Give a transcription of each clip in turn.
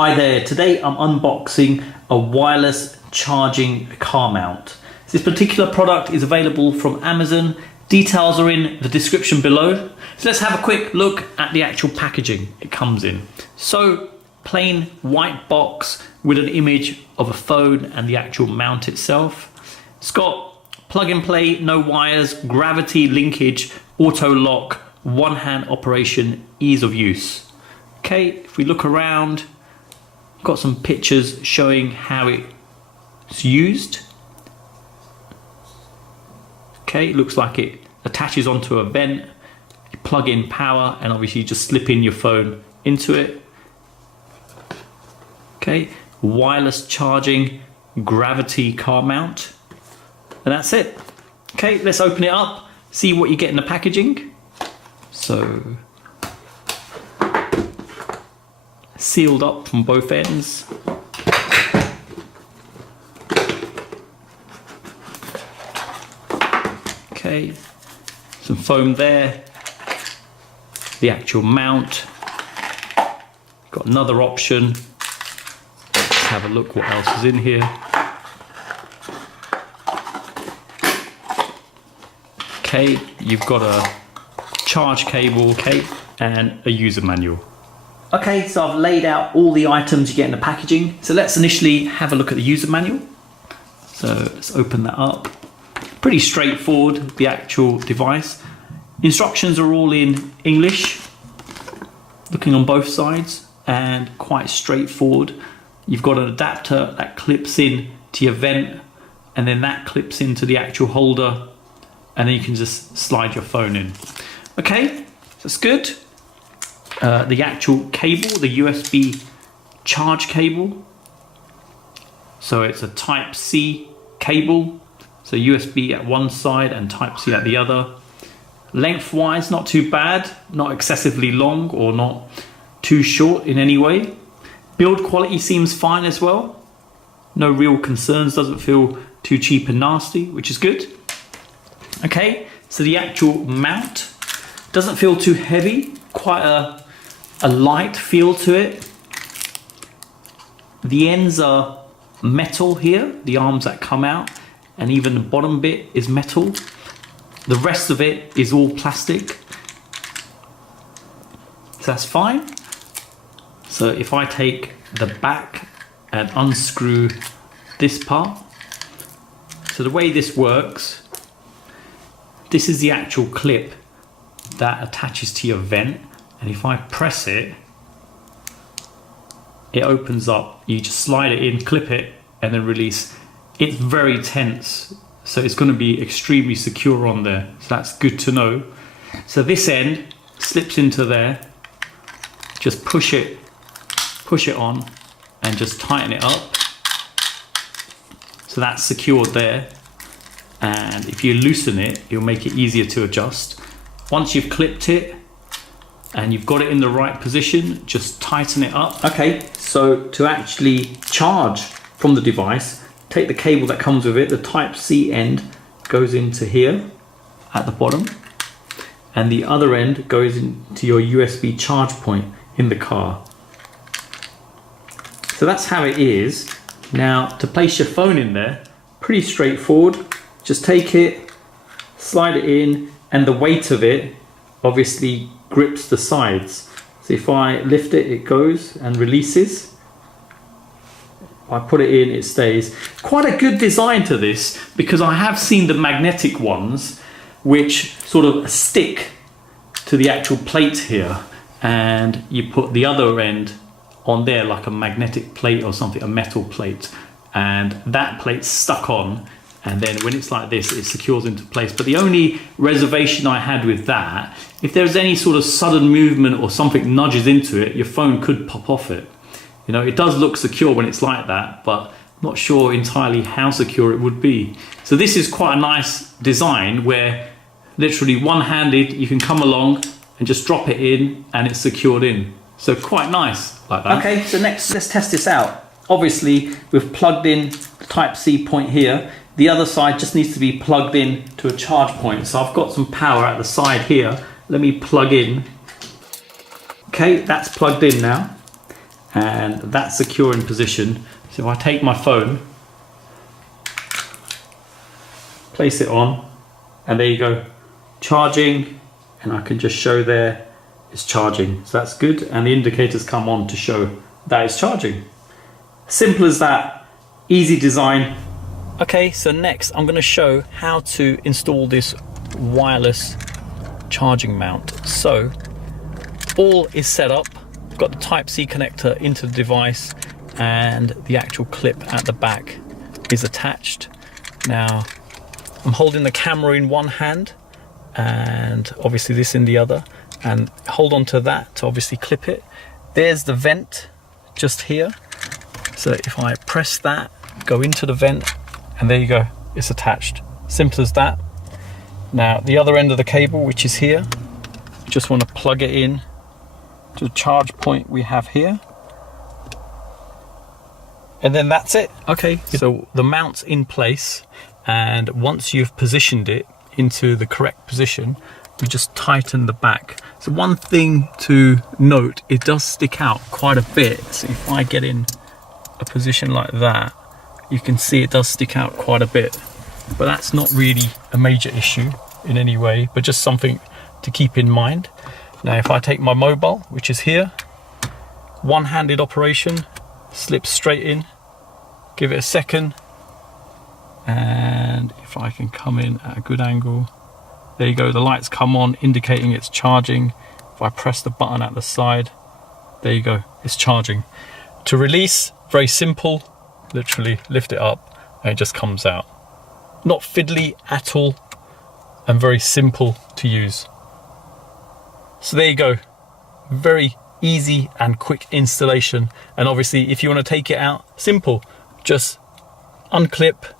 Hi there, today I'm unboxing a wireless charging car mount. This particular product is available from Amazon. Details are in the description below. So let's have a quick look at the actual packaging it comes in. So plain white box with an image of a phone and the actual mount itself. It's got plug and play, no wires, gravity linkage, auto lock, one hand operation, ease of use. Okay, if we look around, got some pictures showing how it's used. Okay, it looks like it attaches onto a vent. You plug in power and obviously just slip in your phone into it. Okay, wireless charging gravity car mount. And that's it. Okay, let's open it up, see what you get in the packaging. So, sealed up from both ends. Okay, some foam there. The actual mount. Got another option. Let's have a look what else is in here. Okay, you've got a charge cable, okay, and a user manual. Okay, so I've laid out all the items you get in the packaging. So let's initially have a look at the user manual. So let's open that up. Pretty straightforward, the actual device. Instructions are all in English, looking on both sides, and quite straightforward. You've got an adapter that clips in to your vent, and then that clips into the actual holder, and then you can just slide your phone in. Okay, that's good. The actual cable, the USB charge cable. So it's a Type C cable. So USB at one side and Type C at the other. Lengthwise, not too bad, not excessively long or not too short in any way. Build quality seems fine as well. No real concerns, doesn't feel too cheap and nasty, which is good. Okay, so the actual mount doesn't feel too heavy, quite a light feel to it. The ends are metal here, the arms that come out, and even the bottom bit is metal. The rest of it is all plastic. So that's fine. So if I take the back and unscrew this part, so the way this works, this is the actual clip that attaches to your vent, and if I press it, it opens up. You just slide it in, clip it, and then release. It's very tense, so it's going to be extremely secure on there, so that's good to know. So this end slips into there, just push it on and just tighten it up, so that's secured there. And if you loosen it, it'll make it easier to adjust. Once you've clipped it and you've got it in the right position, just tighten it up. Okay, so to actually charge from the device, take the cable that comes with it. The Type C end goes into here at the bottom, and the other end goes into your USB charge point in the car. So that's how it is. Now to place your phone in there, pretty straightforward. Just take it, slide it in, and the weight of it obviously grips the sides. So if I lift it, it goes and releases. I put it in, it stays. Quite a good design to this, because I have seen the magnetic ones which sort of stick to the actual plate here, and you put the other end on there like a magnetic plate or something, a metal plate, and that plate's stuck on, and then when it's like this, it secures into place. But the only reservation I had with that, if there's any sort of sudden movement or something nudges into it, your phone could pop off it. You know, it does look secure when it's like that, but not sure entirely how secure it would be. So this is quite a nice design where literally one-handed, you can come along and just drop it in and it's secured in. So quite nice like that. Okay, so next let's test this out. Obviously, we've plugged in the Type C point here. The other side just needs to be plugged in to a charge point. So I've got some power at the side here. Let me plug in. Okay, that's plugged in now. and that's secure in position. So if I take my phone, place it on, and there you go, charging, and I can just show there it's charging. So that's good, and the indicators come on to show that it's charging. Simple as that, easy design. Okay, so next I'm going to show how to install this wireless charging mount. So all is set up, got the Type-C connector into the device, and the actual clip at the back is attached. Now I'm holding the camera in one hand and obviously this in the other, and hold on to that to obviously clip it. There's the vent just here, so if I press that, go into the vent, and there you go, it's attached. Simple as that. Now the other end of the cable, which is here, just want to plug it in to the charge point we have here, and then that's it. Okay, so the mount's in place, and once you've positioned it into the correct position, we just tighten the back. So one thing to note, it does stick out quite a bit. So if I get in a position like that, you can see it does stick out quite a bit, but that's not really a major issue in any way, but just something to keep in mind. Now if I take my mobile, which is here, one-handed operation, slip straight in, give it a second, and if I can come in at a good angle, there you go, the lights come on indicating it's charging. If I press the button at the side, there you go, it's charging. To release, very simple, literally lift it up and it just comes out. Not fiddly at all, and very simple to use. So there you go, very easy and quick installation. And obviously if you want to take it out, simple, just unclip,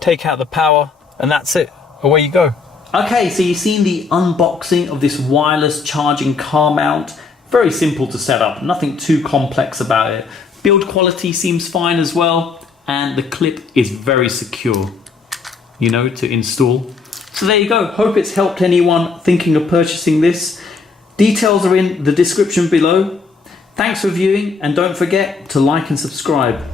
take out the power, and that's it, away you go. Okay, so you've seen the unboxing of this wireless charging car mount. Very simple to set up, nothing too complex about it. Build quality seems fine as well, and the clip is very secure, you know, to install. So there you go, hope it's helped anyone thinking of purchasing this. Details are in the description below. Thanks for viewing, and don't forget to like and subscribe.